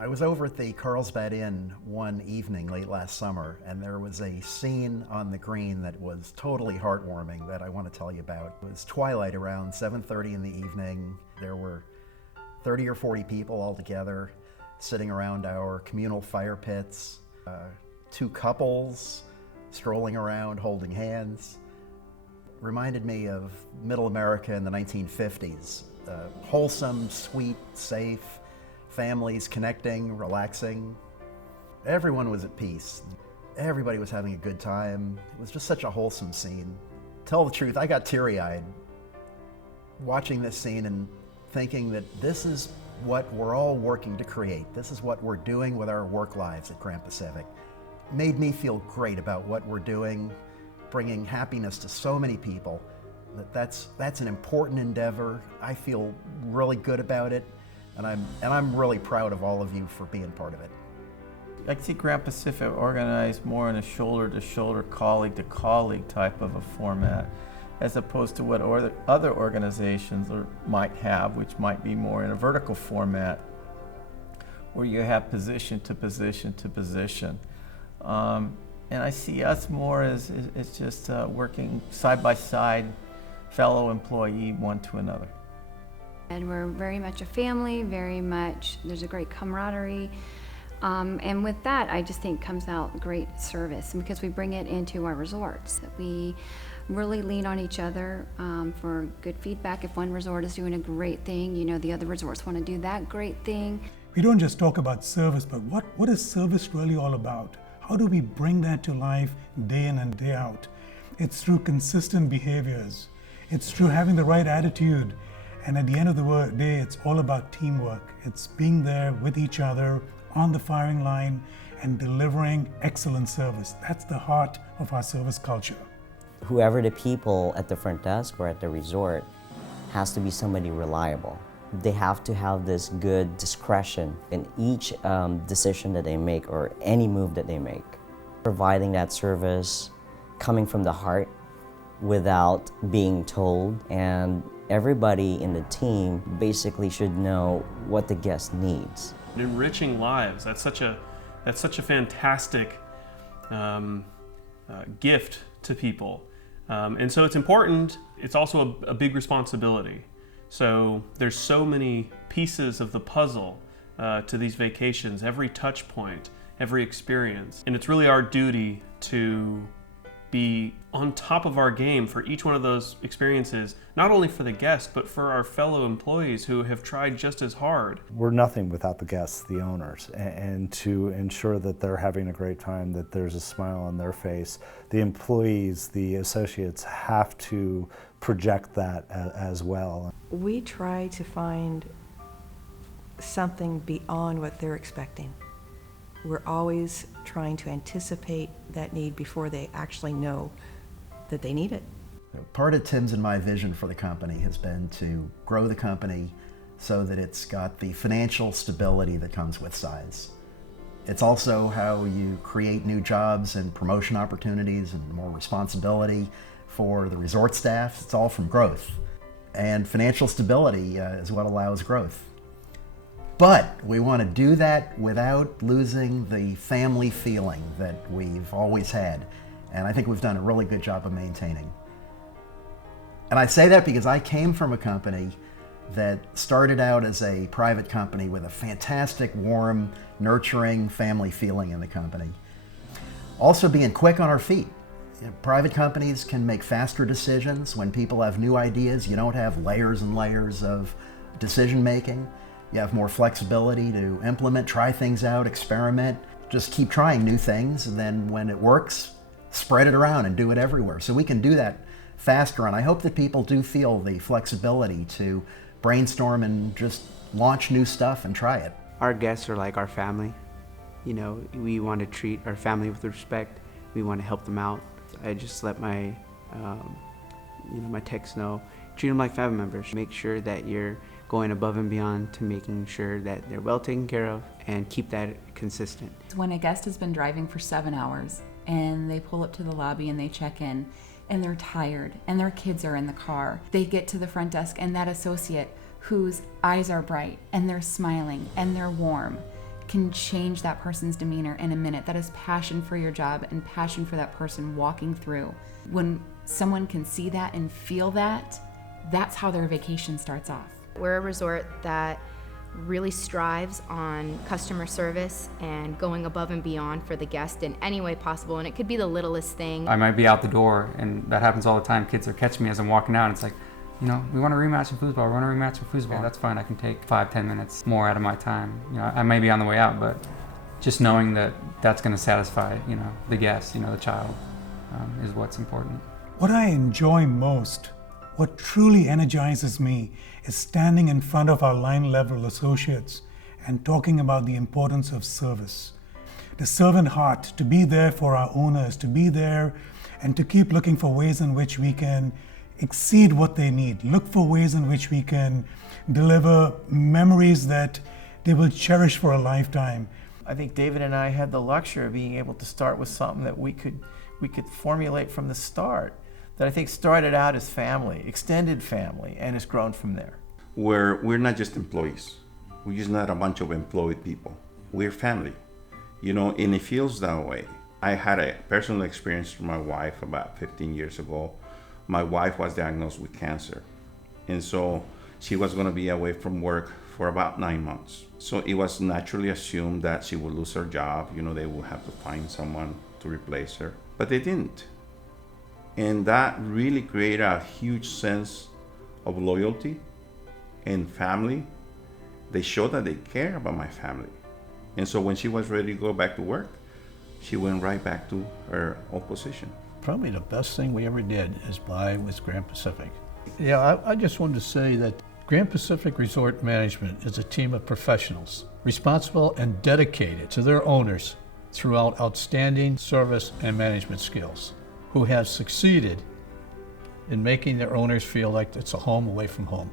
I was over at the Carlsbad Inn one evening late last summer, and there was a scene on the green that was totally heartwarming that I want to tell you about. It was twilight around 7:30 in the evening. There were 30 or 40 people all together sitting around our communal fire pits, two couples strolling around holding hands. Reminded me of middle America in the 1950s. Wholesome, sweet, safe, families connecting, relaxing. Everyone was at peace. Everybody was having a good time. It was just such a wholesome scene. Tell the truth, I got teary-eyed watching this scene and thinking that this is what we're all working to create. This is what we're doing with our work lives at Grant Pacific. It made me feel great about what we're doing, bringing happiness to so many people. That's an important endeavor. I feel really good about it. And I'm really proud of all of you for being part of it. I see Grant Pacific organized more in a shoulder-to-shoulder, colleague-to-colleague type of a format, as opposed to what other organizations might have, which might be more in a vertical format, where you have position to position to position. And I see us more as it's just working side by side, fellow employee, one to another. And we're very much a family, there's a great camaraderie. And with that, I just think comes out great service, because we bring it into our resorts. We really lean on each other for good feedback. If one resort is doing a great thing, the other resorts want to do that great thing. We don't just talk about service, but what is service really all about? How do we bring that to life day in and day out? It's through consistent behaviors. It's through having the right attitude. And at the end of the day, it's all about teamwork. It's being there with each other on the firing line and delivering excellent service. That's the heart of our service culture. Whoever the people at the front desk or at the resort has to be somebody reliable. They have to have this good discretion in each decision that they make or any move that they make. Providing that service coming from the heart without being told, and everybody in the team basically should know what the guest needs. Enriching lives, that's such a fantastic gift to people. And so it's important, it's also a big responsibility. So there's so many pieces of the puzzle to these vacations, every touch point, every experience. And it's really our duty to be on top of our game for each one of those experiences, not only for the guests, but for our fellow employees who have tried just as hard. We're nothing without the guests, the owners, and to ensure that they're having a great time, that there's a smile on their face. The employees, the associates have to project that as well. We try to find something beyond what they're expecting. We're always trying to anticipate that need before they actually know that they need it. Part of Tim's and my vision for the company has been to grow the company so that it's got the financial stability that comes with size. It's also how you create new jobs and promotion opportunities and more responsibility for the resort staff. It's all from growth. And financial stability is what allows growth. But we want to do that without losing the family feeling that we've always had. And I think we've done a really good job of maintaining. And I say that because I came from a company that started out as a private company with a fantastic, warm, nurturing family feeling in the company. Also being quick on our feet. Private companies can make faster decisions. When people have new ideas, you don't have layers and layers of decision making. You have more flexibility to implement, try things out, experiment, just keep trying new things, and then when it works, spread it around and do it everywhere. So we can do that faster, and I hope that people do feel the flexibility to brainstorm and just launch new stuff and try it. Our guests are like our family. We want to treat our family with respect. We want to help them out. I just let my my techs know, treat them like family members. Make sure that you're going above and beyond to making sure that they're well taken care of and keep that consistent. When a guest has been driving for 7 hours and they pull up to the lobby and they check in and they're tired and their kids are in the car, they get to the front desk and that associate whose eyes are bright and they're smiling and they're warm can change that person's demeanor in a minute. That is passion for your job and passion for that person walking through. When someone can see that and feel that, that's how their vacation starts off. We're a resort that really strives on customer service and going above and beyond for the guest in any way possible, and it could be the littlest thing. I might be out the door, and that happens all the time. Kids are catching me as I'm walking out, and it's like, you know, we want to rematch in foosball, we want to rematch in foosball. That's fine, I can take 5-10 minutes more out of my time. You know, I may be on the way out, but just knowing that that's going to satisfy, you know, the guest, you know, the child, is what's important. What I enjoy most, what truly energizes me, is standing in front of our line level associates and talking about the importance of service. The servant heart, to be there for our owners, to be there and to keep looking for ways in which we can exceed what they need, look for ways in which we can deliver memories that they will cherish for a lifetime. I think David and I had the luxury of being able to start with something that we could formulate from the start, that I think started out as family, extended family, and has grown from there. We're not just employees. We're just not a bunch of employed people. We're family, you know, and it feels that way. I had a personal experience with my wife about 15 years ago. My wife was diagnosed with cancer, and so she was going to be away from work for about 9 months. So it was naturally assumed that she would lose her job. You know, they would have to find someone to replace her, but they didn't. And that really created a huge sense of loyalty and family. They showed that they care about my family. And so when she was ready to go back to work, she went right back to her old position. Probably the best thing we ever did is buy with Grand Pacific. Yeah, I just wanted to say that Grand Pacific Resort Management is a team of professionals, responsible and dedicated to their owners throughout outstanding service and management skills, who have succeeded in making their owners feel like it's a home away from home.